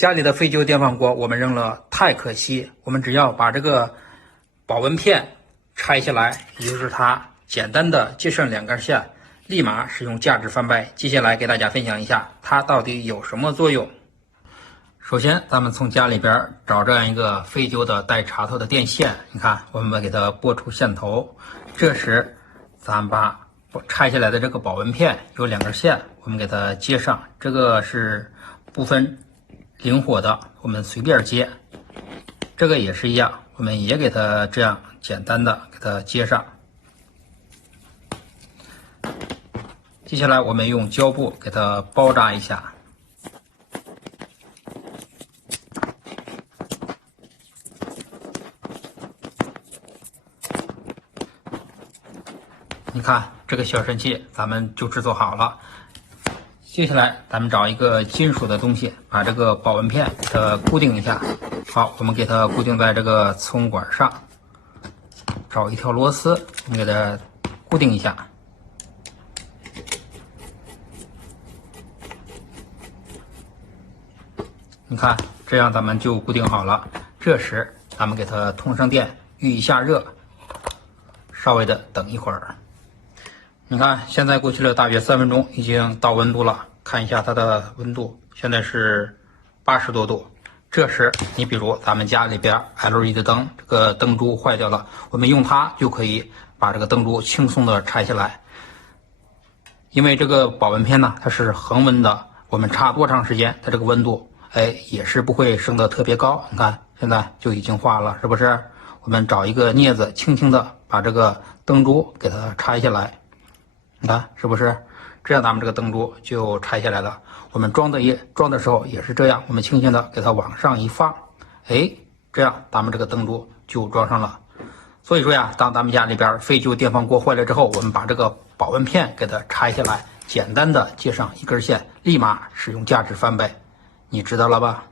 家里的废旧电饭锅我们扔了太可惜，我们只要把这个保温片拆下来，也就是它简单的接上2根线，立马使用价值翻倍。接下来给大家分享一下它到底有什么作用。首先咱们从家里边找这样一个废旧的带插头的电线，你看我们给它拨出线头，这时咱们把拆下来的这个保温片有2根线，我们给它接上，这个是部分灵活的，我们随便接。这个也是一样，我们也给它这样简单的给它接上。接下来我们用胶布给它包扎一下。你看这个小神器咱们就制作好了。接下来咱们找一个金属的东西，把这个保温片给它固定一下。好，我们给它固定在这个磁控管上，找一条螺丝，我们给它固定一下。你看这样咱们就固定好了。这时咱们给它通上电，预一下热，稍微的等一会儿。你看现在过去了大约3分钟，已经到温度了，看一下它的温度，现在是80多度。这时你比如咱们家里边 LED 的灯，这个灯珠坏掉了，我们用它就可以把这个灯珠轻松的拆下来。因为这个保温片呢它是恒温的，我们插多长时间它这个温度也是不会升得特别高。你看现在就已经化了，是不是？我们找一个镊子轻轻的把这个灯珠给它拆下来，你看是不是？这样咱们这个灯珠就拆下来了。我们装的时候也是这样，我们轻轻的给它往上一放，这样咱们这个灯珠就装上了。所以说呀，当咱们家里边废旧电饭锅坏了之后，我们把这个保温片给它拆下来，简单的接上1根线，立马使用价值翻倍。你知道了吧？